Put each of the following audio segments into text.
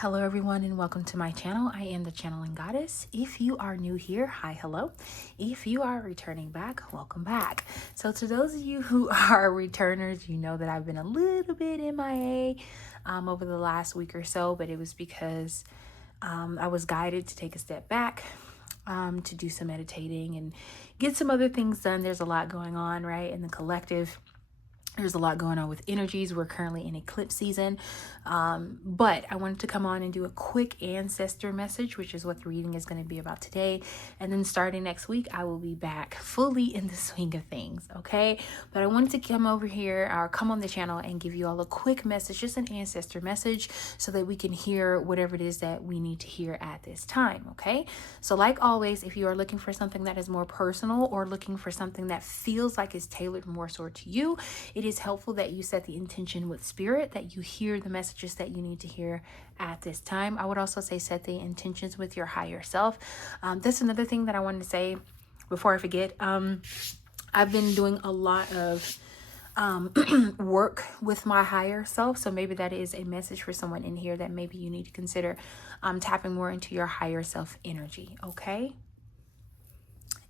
Hello everyone and welcome to my channel. I am the Channeling Goddess. If you are new here, hi, hello. If you are returning back, welcome back. So to those of you who are returners, you know that I've been a little bit MIA over the last week or so, but it was because I was guided to take a step back, to do some meditating and get some other things done. There's a lot going on, right, in the collective. There's a lot going on with energies. We're currently in eclipse season. But I wanted to come on and do a quick ancestor message, which is what the reading is going to be about today. And then starting next week, I will be back fully in the swing of things. Okay. But I wanted to come over here or come on the channel and give you all a quick message, just an ancestor message, so that we can hear whatever it is that we need to hear at this time. Okay. So like always, if you are looking for something that is more personal or looking for something that feels like it's tailored more so to you, it is helpful that you set the intention with spirit, that you hear the messages that you need to hear at this time. I would also say set the intentions with your higher self. That's another thing that I wanted to say before I forget. I've been doing a lot of work with my higher self. So maybe that is a message for someone in here that maybe you need to consider tapping more into your higher self energy. Okay.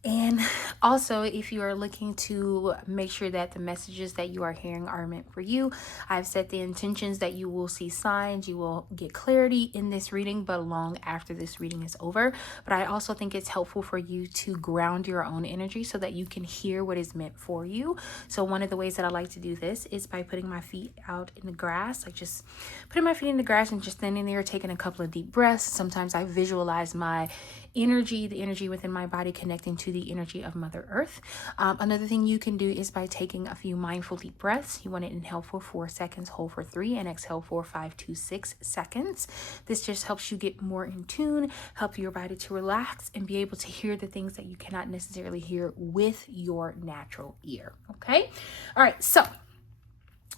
And also, if you are looking to make sure that the messages that you are hearing are meant for you, I've set the intentions that you will see signs, you will get clarity in this reading, but long after this reading is over. But I also think it's helpful for you to ground your own energy so that you can hear what is meant for you. So one of the ways that I like to do this is by putting my feet out in the grass, like just putting my feet in the grass and just standing there, taking a couple of deep breaths. Sometimes I visualize my energy, the energy within my body connecting to the energy of Mother Earth. Another thing you can do is by taking a few mindful deep breaths. You want to inhale for 4 seconds, hold for 3, and exhale for 5 to 6 seconds. This just helps you get more in tune, help your body to relax and be able to hear the things that you cannot necessarily hear with your natural ear. Okay. All right. So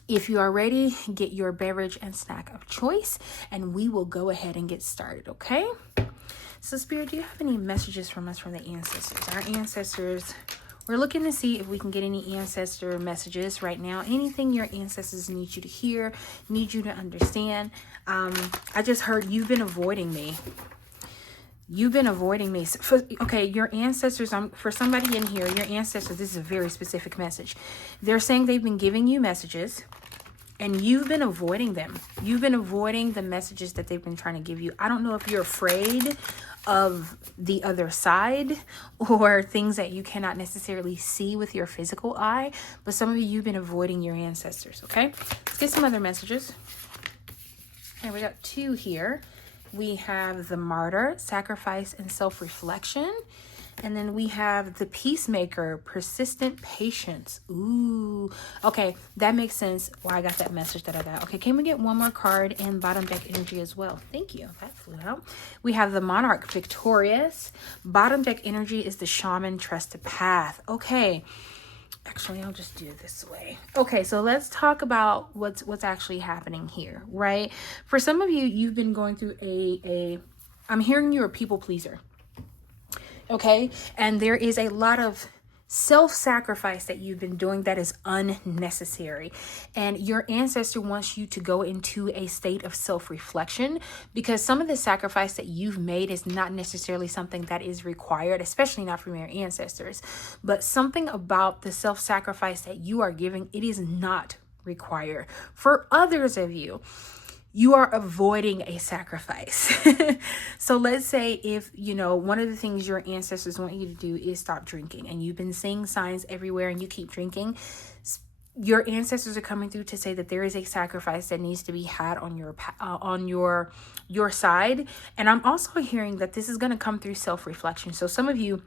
if you are ready, get your beverage and snack of choice, and we will go ahead and get started. Okay. So Spirit, do you have any messages from us from the ancestors? Our ancestors, we're looking to see if we can get any ancestor messages right now. Anything your ancestors need you to hear, need you to understand. I just heard you've been avoiding me. You've been avoiding me. Okay, your ancestors, for somebody in here, your ancestors, this is a very specific message. They're saying they've been giving you messages and you've been avoiding them. You've been avoiding the messages that they've been trying to give you. I don't know if you're afraid of the other side or things that you cannot necessarily see with your physical eye, but some of you've been avoiding your ancestors. Okay, let's get some other messages. And we got 2 here. We have the martyr, sacrifice and self-reflection. And then we have the peacemaker, persistent patience. Ooh, okay, that makes sense why I got that message that I got. Okay, can we get one more card and bottom deck energy as well? Thank you. That flew out. We have the monarch, victorious. Bottom deck energy is the shaman, trust the path. Okay, actually, I'll just do it this way. Okay, so let's talk about what's actually happening here, right? For some of you, you've been going through I'm hearing you're a people pleaser. Okay, and there is a lot of self-sacrifice that you've been doing that is unnecessary, and your ancestor wants you to go into a state of self-reflection, because some of the sacrifice that you've made is not necessarily something that is required, especially not from your ancestors, but something about the self-sacrifice that you are giving, it is not required. For others of you, you are avoiding a sacrifice. So let's say if, one of the things your ancestors want you to do is stop drinking, and you've been seeing signs everywhere and you keep drinking, your ancestors are coming through to say that there is a sacrifice that needs to be had on your side. And I'm also hearing that this is going to come through self-reflection. So some of you,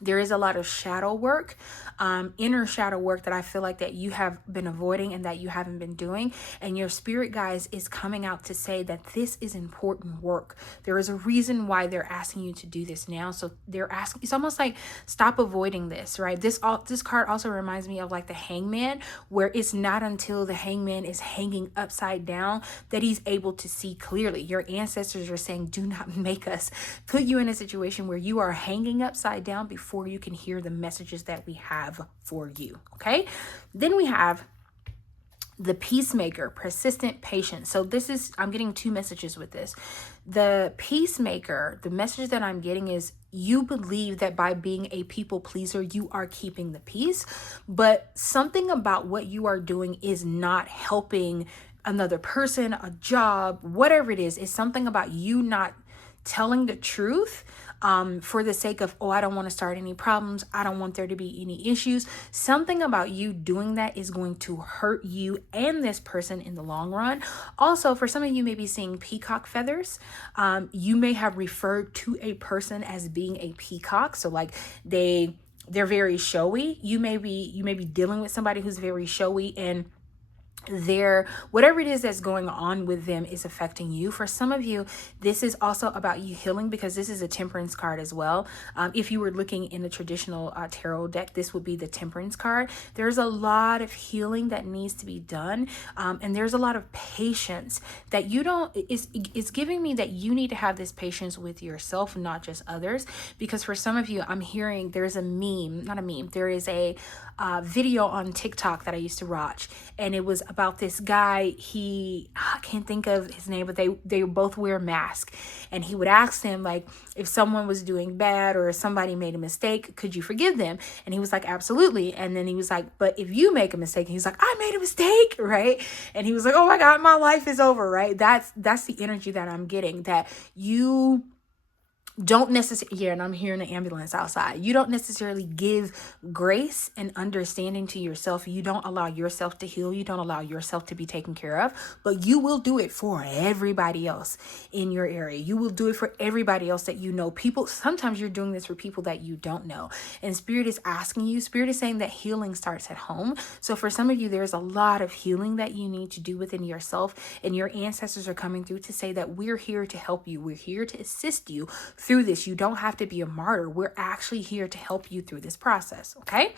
there is a lot of shadow work, inner shadow work that I feel like that you have been avoiding and that you haven't been doing. And your spirit guides is coming out to say that this is important work. There is a reason why they're asking you to do this now. So they're asking, it's almost like stop avoiding this, right? This card also reminds me of like the hangman, where it's not until the hangman is hanging upside down that he's able to see clearly. Your ancestors are saying, do not make us put you in a situation where you are hanging upside down before you can hear the messages that we have for you. Okay, then we have The peacemaker, persistent, patient. So this is, I'm getting two messages with this. The peacemaker, the message that I'm getting is you believe that by being a people pleaser, you are keeping the peace, but something about what you are doing is not helping another person, a job, whatever it is. It's something about you not telling the truth for the sake of, oh, I don't want to start any problems. I don't want there to be any issues. Something about you doing that is going to hurt you and this person in the long run. Also, for some of you may be seeing peacock feathers. You may have referred to a person as being a peacock. So like they're very showy. You may be dealing with somebody who's very showy, and whatever it is that's going on with them is affecting you. For some of you, this is also about you healing, because this is a temperance card as well. If you were looking in the traditional tarot deck, this would be the temperance card. There's a lot of healing that needs to be done, and there's a lot of patience that you don't, it's giving me that you need to have this patience with yourself, not just others. Because for some of you, I'm hearing there's a meme, not a meme, there is a video on TikTok that I used to watch, and it was about this guy. I can't think of his name, but they both wear masks, and he would ask them, like, if someone was doing bad or if somebody made a mistake, could you forgive them? And he was like, absolutely. And then he was like, but if you make a mistake, and he's like, I made a mistake, right? And he was like, oh my God, my life is over, right? That's the energy that I'm getting, that you don't necessarily, and I'm hearing an ambulance outside. You don't necessarily give grace and understanding to yourself. You don't allow yourself to heal. You don't allow yourself to be taken care of, but you will do it for everybody else in your area. You will do it for everybody else that you know. People, sometimes you're doing this for people that you don't know. And Spirit is asking you, Spirit is saying that healing starts at home. So for some of you, there's a lot of healing that you need to do within yourself, and your ancestors are coming through to say that we're here to help you. We're here to assist you through this. You don't have to be a martyr. We're actually here to help you through this process. Okay.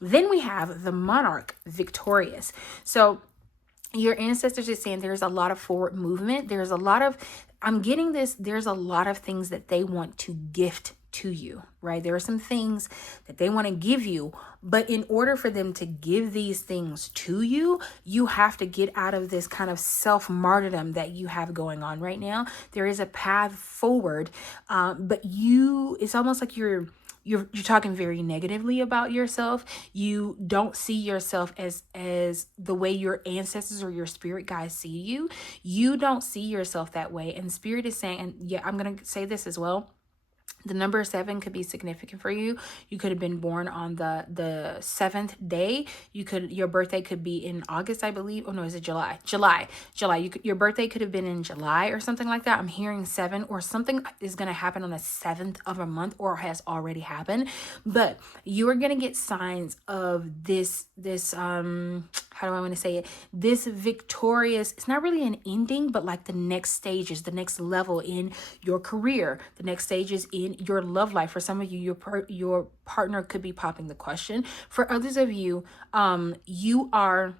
Then we have the monarch, victorious. So your ancestors are saying there's a lot of forward movement. There's a lot of things that they want to gift to you, right? There are some things that they want to give you, but in order for them to give these things to you, you have to get out of this kind of self-martyrdom that you have going on right now. There is a path forward, but it's almost like you're talking very negatively about yourself. You don't see yourself as the way your ancestors or your spirit guides see you. You don't see yourself that way. And Spirit is saying, and yeah, I'm going to say this as well. The number 7 could be significant for you. You could have been born on the 7th day. Your birthday could be in August, I believe. Oh no, is it July? July. Your birthday could have been in July or something like that. I'm hearing 7, or something is going to happen on the 7th of a month, or has already happened. But you are going to get signs of this how do I want to say it? This victorious, it's not really an ending, but like the next stages, the next level in your career, the next stages in your love life. For some of you, your partner could be popping the question. For others of you, you are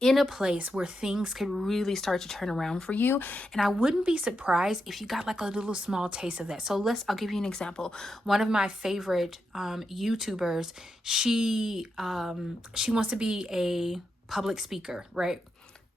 in a place where things could really start to turn around for you. And I wouldn't be surprised if you got like a little small taste of that. So I'll give you an example. One of my favorite YouTubers, she wants to be a public speaker, right?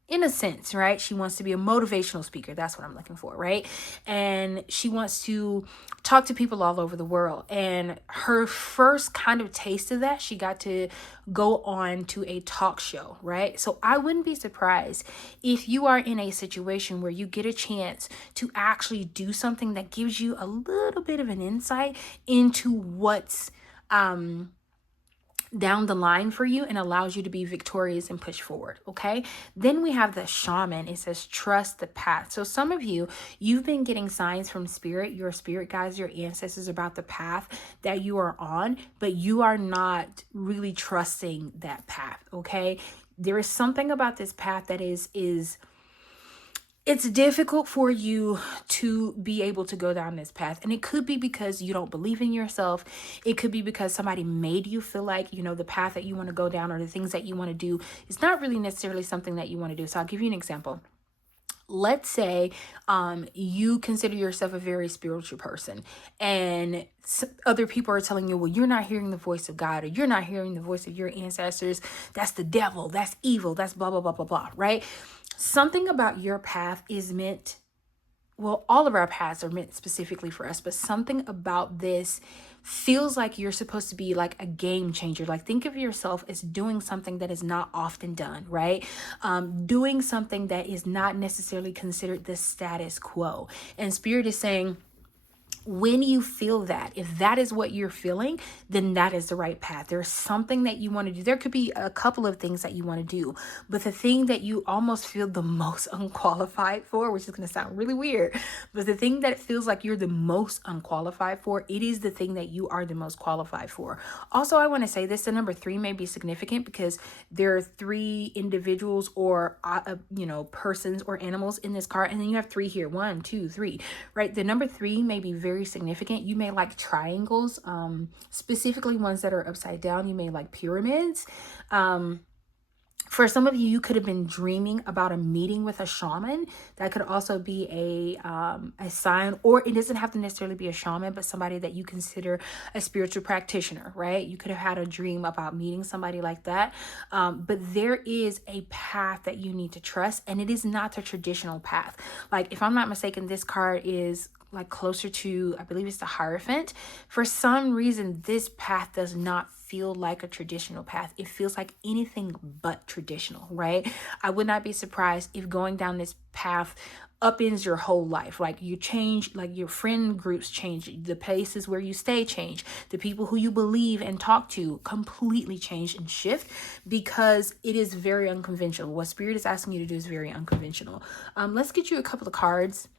In a sense, right? She wants to be a motivational speaker. That's what I'm looking for, right? And she wants to talk to people all over the world. And her first kind of taste of that, she got to go on to a talk show, right? So I wouldn't be surprised if you are in a situation where you get a chance to actually do something that gives you a little bit of an insight into what's down the line for you and allows you to be victorious and push forward. Okay. Then we have the shaman. It says, trust the path. So some of you've been getting signs from spirit, your spirit guides, your ancestors about the path that you are on, but you are not really trusting that path. Okay. There is something about this path that it's difficult for you to be able to go down this path. And it could be because you don't believe in yourself. It could be because somebody made you feel like, the path that you want to go down or the things that you want to do is not really necessarily something that you want to do. So I'll give you an example. let's say you consider yourself a very spiritual person, and other people are telling you, well, you're not hearing the voice of God, or you're not hearing the voice of your ancestors. That's the devil. That's evil. That's blah, blah, blah, blah, blah, right? Something about your path is meant, well, all of our paths are meant specifically for us, but something about this feels like you're supposed to be like a game changer. Like, think of yourself as doing something that is not often done, right? Doing something that is not necessarily considered the status quo. And Spirit is saying, when you feel that, if that is what you're feeling, then that is the right path. There's something that you want to do. There could be a couple of things that you want to do, but the thing that you almost feel the most unqualified for, which is going to sound really weird, but the thing that feels like you're the most unqualified for, it is the thing that you are the most qualified for. Also, I want to say this, the number 3 may be significant because there are 3 individuals or, persons or animals in this card. And then you have 3 here, 1, 2, 3, right? The number 3 may be very significant. You may like triangles, specifically ones that are upside down. You may like pyramids. For some of you, you could have been dreaming about a meeting with a shaman. That could also be a sign, or it doesn't have to necessarily be a shaman, but somebody that you consider a spiritual practitioner, right? You could have had a dream about meeting somebody like that. But there is a path that you need to trust, and it is not the traditional path. Like, if I'm not mistaken, this card is like closer to, I believe it's the Hierophant. For some reason, this path does not feel like a traditional path. It feels like anything but traditional, right? I would not be surprised if going down this path upends your whole life. Like, you change, like your friend groups change, the places where you stay change, the people who you believe and talk to completely change and shift, because it is very unconventional. What Spirit is asking you to do is very unconventional. Let's get you a couple of cards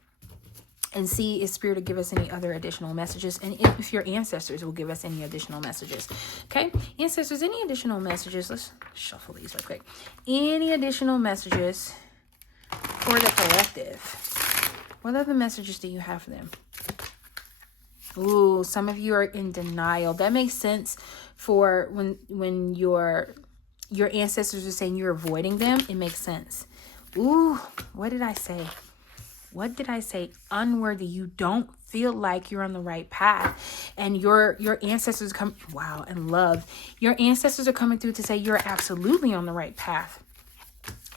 and see if Spirit will give us any other additional messages, and if your ancestors will give us any additional messages. Okay, ancestors, any additional messages? Let's shuffle these real quick. Any additional messages for the collective? What other messages do you have for them? Ooh, some of you are in denial. That makes sense for when your ancestors are saying you're avoiding them. It makes sense. Ooh, what did I say? What did I say? Unworthy. You don't feel like you're on the right path, and your ancestors come. Wow, and love. Your ancestors are coming through to say you're absolutely on the right path.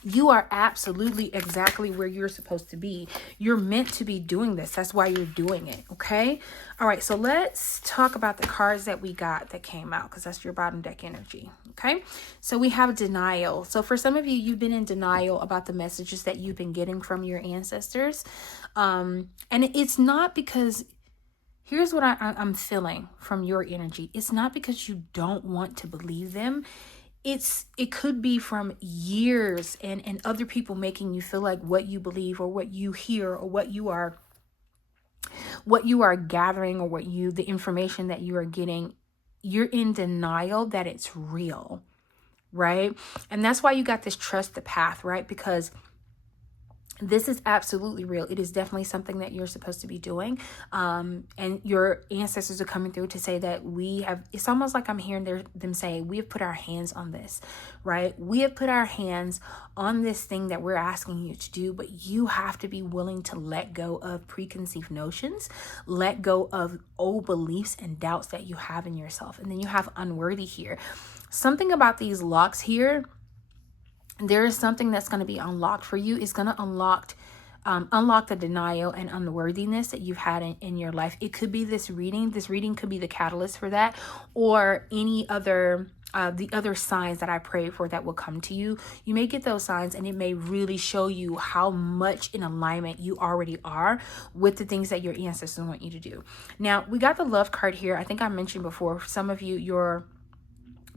You are absolutely exactly where you're supposed to be. You're meant to be doing this. That's why you're doing it. Okay. All right. So let's talk about the cards that we got that came out, because that's your bottom deck energy. Okay. So we have denial. So for some of you, you've been in denial about the messages that you've been getting from your ancestors. And it's not because, here's what I'm feeling from your energy. It's not because you don't want to believe them. It could be from years and other people making you feel like what you believe or what you hear or what you are gathering or the information that you are getting, you're in denial that it's real, right? And that's why you got this trust the path, right? Because this is absolutely real. It is definitely something that you're supposed to be doing. And your ancestors are coming through to say that it's almost like I'm hearing them say, we have put our hands on this, right? We have put our hands on this thing that we're asking you to do, but you have to be willing to let go of preconceived notions, let go of old beliefs and doubts that you have in yourself. And then you have unworthy here. Something about these locks here, there is something that's going to be unlocked for you. It's going to unlock the denial and unworthiness that you've had in your life. It could be this reading. This reading could be the catalyst for that, or any other the other signs that I pray for that will come to you. You may get those signs, and it may really show you how much in alignment you already are with the things that your ancestors want you to do. Now, we got the love card here. I think I mentioned before, for some of you, your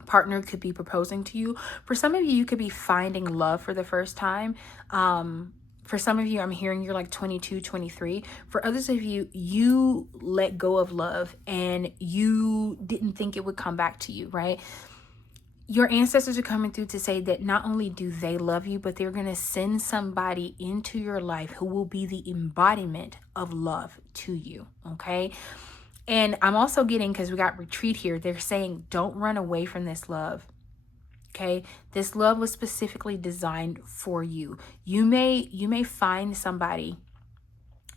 partner could be proposing to you. For some of you, you could be finding love for the first time. For some of you, I'm hearing you're like 22, 23. For others of you, you let go of love and you didn't think it would come back to you, right? Your ancestors are coming through to say that not only do they love you, but they're going to send somebody into your life who will be the embodiment of love to you, okay? And I'm also getting, because we got retreat here, they're saying, don't run away from this love. Okay, this love was specifically designed for you. You may find somebody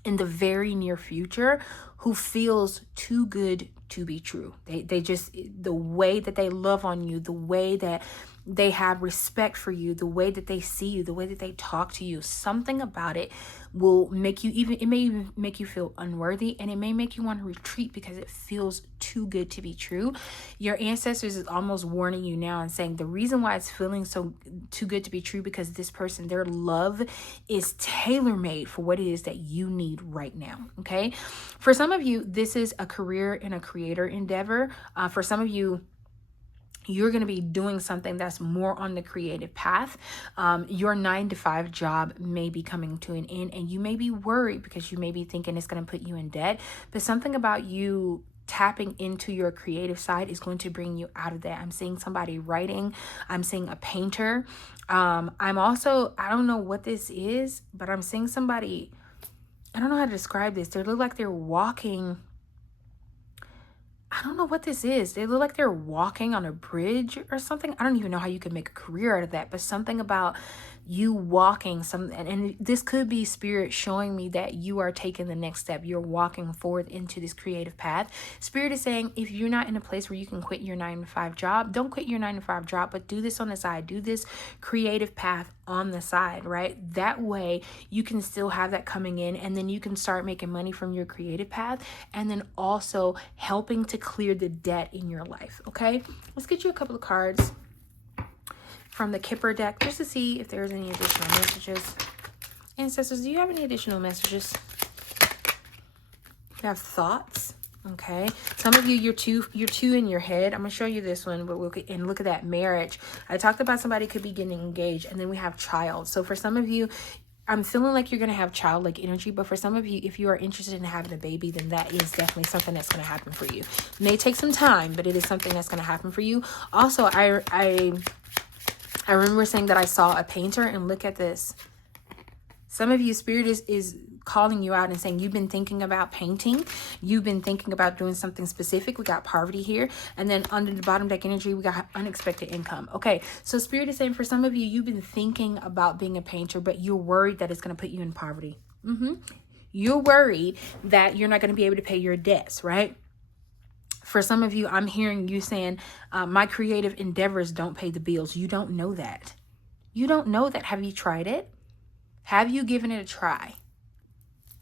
in the very near future who feels too good to be true. They just, the way that they love on you, the way that they have respect for you, the way that they see you, the way that they talk to you, something about it will make you it may even make you feel unworthy, and it may make you want to retreat because it feels too good to be true. Your ancestors is almost warning you now and saying the reason why it's feeling so too good to be true because this person, their love is tailor-made for what it is that you need right now. Okay, for some of you, this is a career and a creator endeavor. For some of you, you're going to be doing something that's more on the creative path. Your 9-to-5 job may be coming to an end, and you may be worried because you may be thinking it's going to put you in debt, but something about you tapping into your creative side is going to bring you out of that. I'm seeing somebody writing. I'm seeing a painter. I'm also, I don't know what this is, but I'm seeing somebody, I don't know how to describe this. They look like they're walking. I don't know what this is. They look like they're walking on a bridge or something. I don't even know how you can make a career out of that, but something about you walking and this could be spirit showing me that you are taking the next step. You're walking forward into this creative path. Spirit is saying, if you're not in a place where you can quit your 9-to-5 job, don't quit your 9-to-5 job, but do this on the side. Do this creative path on the side, right? That way you can still have that coming in, and then you can start making money from your creative path, and then also helping to clear the debt in your life. Okay, let's get you a couple of cards from the Kipper deck just to see if there's any additional messages. Ancestors, do you have any additional messages? You have thoughts? Okay, some of you, you're too in your head. I'm gonna show you this one, but look at that marriage. I talked about somebody could be getting engaged, and then we have child. So for some of you, I'm feeling like you're going to have childlike energy, but for some of you, if you are interested in having a baby, then that is definitely something that's going to happen for you. It may take some time, but it is something that's going to happen for you. Also, I remember saying that I saw a painter, and look at this. Some of you, spirit is calling you out and saying you've been thinking about painting. You've been thinking about doing something specific. We got poverty here. And then under the bottom deck energy, we got unexpected income. Okay, so spirit is saying for some of you, you've been thinking about being a painter, but you're worried that it's going to put you in poverty. You're worried that you're not going to be able to pay your debts, right? For some of you, I'm hearing you saying, my creative endeavors don't pay the bills. You don't know that. You don't know that. Have you tried it? Have you given it a try?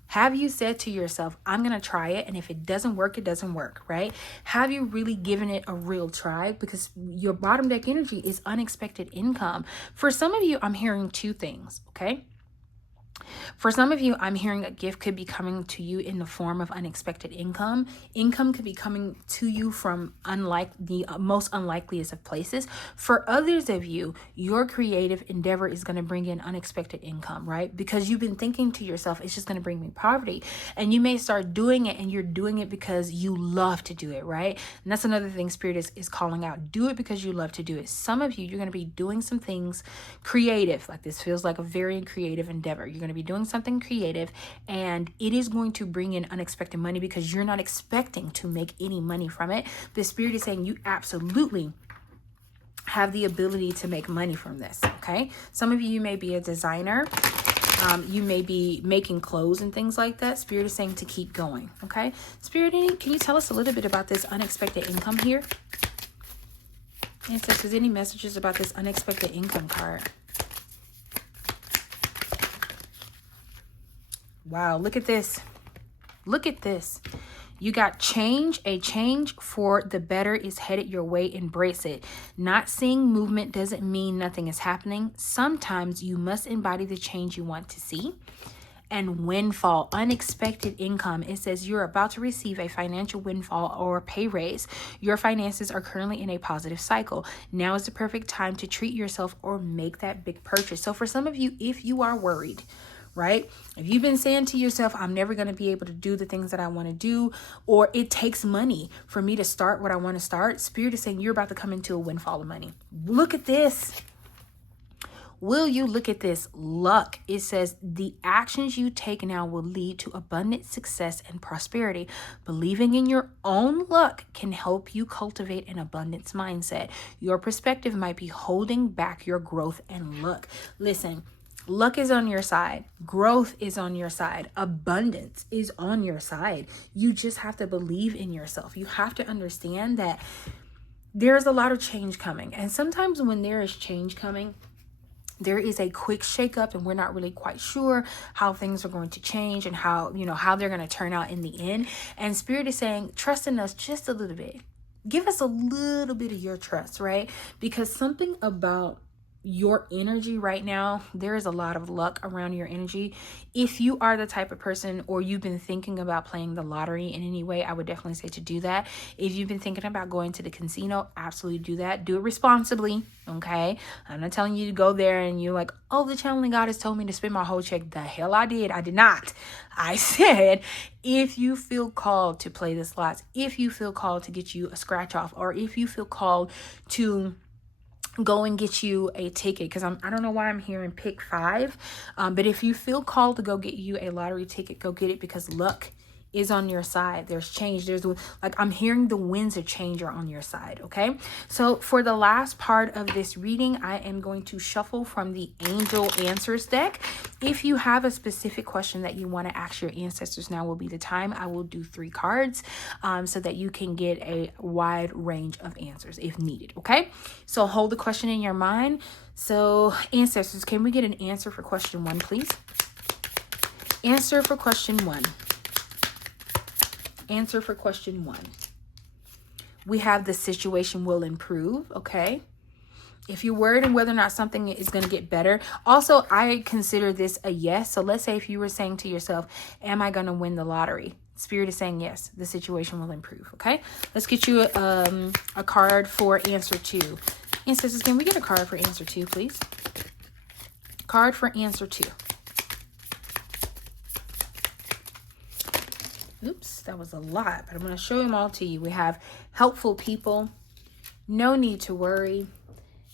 Have you said to yourself, I'm going to try it, and if it doesn't work, it doesn't work, right? Have you really given it a real try? Because your bottom deck energy is unexpected income. For some of you, I'm hearing two things, okay? For some of you, I'm hearing a gift could be coming to you in the form of unexpected income. Income could be coming to you from the most unlikeliest of places. For others of you, your creative endeavor is going to bring in unexpected income, right? Because you've been thinking to yourself, it's just going to bring me poverty. And you may start doing it, and you're doing it because you love to do it, right? And that's another thing Spirit is calling out. Do it because you love to do it. Some of you, you're going to be doing some things creative. Like this feels like a very creative endeavor. You're going to be doing something creative, and it is going to bring in unexpected money because you're not expecting to make any money from it. The Spirit is saying you absolutely have the ability to make money from this. Okay, some of you may be a designer. You may be making clothes and things like that. Spirit is saying to keep going. Okay, Spirit, can you tell us a little bit about this unexpected income here? Ancestors, any messages about this unexpected income card? Wow, look at this. Look at this. You got change. A change for the better is headed your way. Embrace it. Not seeing movement doesn't mean nothing is happening. Sometimes you must embody the change you want to see. And windfall, unexpected income. It says you're about to receive a financial windfall or pay raise. Your finances are currently in a positive cycle. Now is the perfect time to treat yourself or make that big purchase. So for some of you, if you are worried, right? If you've been saying to yourself, I'm never going to be able to do the things that I want to do, or it takes money for me to start what I want to start, Spirit is saying you're about to come into a windfall of money. Look at this. Will you, look at this, luck. It says the actions you take now will lead to abundant success and prosperity. Believing in your own luck can help you cultivate an abundance mindset. Your perspective might be holding back your growth and luck. Listen, luck is on your side. Growth is on your side. Abundance is on your side. You just have to believe in yourself. You have to understand that there's a lot of change coming. And sometimes when there is change coming, there is a quick shakeup and we're not really quite sure how things are going to change and how they're going to turn out in the end. And Spirit is saying, trust in us just a little bit. Give us a little bit of your trust, right? Because something about your energy right now, there is a lot of luck around your energy. If you are the type of person, or you've been thinking about playing the lottery in any way, I would definitely say to do that. If you've been thinking about going to the casino, absolutely do that. Do it responsibly, okay? I'm not telling you to go there and you're like, oh, the channeling goddess told me to spend my whole check. The hell I did. I did not. I said, if you feel called to play the slots, if you feel called to get you a scratch off, or if you feel called to go and get you a ticket, because I don't know why I'm hearing pick 5, but if you feel called to go get you a lottery ticket, go get it, because luck is on your side. There's change. There's I'm hearing the winds of change are on your side. Okay. So for the last part of this reading, I am going to shuffle from the Angel Answers deck. If you have a specific question that you want to ask your ancestors, now will be the time. I will do 3 cards so that you can get a wide range of answers if needed. Okay. So hold the question in your mind. So ancestors, can we get an answer for question 1, please? Answer for question 1. Answer for question 1. We have the situation will improve. Okay. If you're worried on whether or not something is going to get better. Also, I consider this a yes. So let's say if you were saying to yourself, am I going to win the lottery? Spirit is saying yes, the situation will improve. Okay. Let's get you a card for answer 2. Ancestors, can we get a card for answer 2, please? Card for answer 2. Oops, that was a lot, but I'm going to show them all to you. We have helpful people, no need to worry,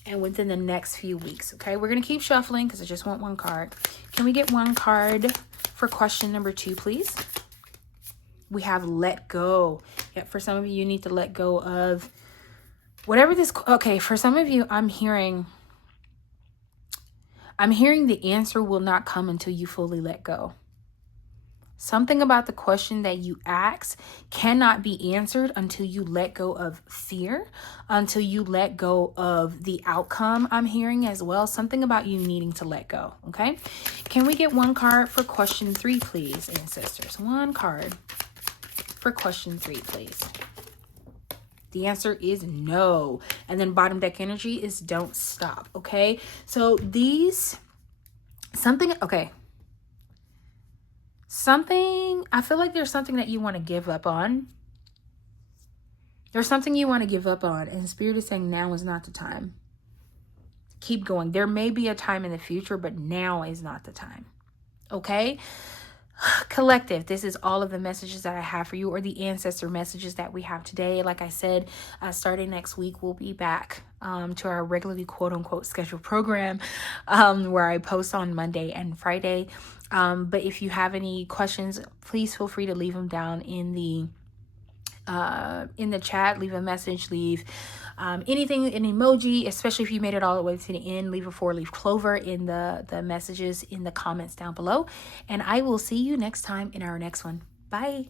and within the next few weeks. Okay, we're going to keep shuffling because I just want 1 card. Can we get 1 card for question number 2, please? We have let go. Yeah, for some of you, you need to let go of whatever this. Okay, for some of you, I'm hearing the answer will not come until you fully let go. Something about the question that you ask cannot be answered until you let go of fear, until you let go of the outcome. I'm hearing as well something about you needing to let go. Okay. Can we get 1 card for question 3, please, ancestors? 1 card for question 3, please. The answer is no. And then bottom deck energy is don't stop. Okay. So I feel like there's something that you want to give up on. There's something you want to give up on, and Spirit is saying now is not the time. Keep going. There may be a time in the future, but now is not the time. Okay? Collective, this is all of the messages that I have for you, or the ancestor messages that we have today. Like I said, starting next week, we'll be back to our regularly quote-unquote scheduled program where I post on Monday and Friday. But if you have any questions, please feel free to leave them down in the chat. Leave a message, leave anything, an emoji, especially if you made it all the way to the end. Leave a 4-leaf clover in the messages in the comments down below, and I will see you next time in our next one. Bye.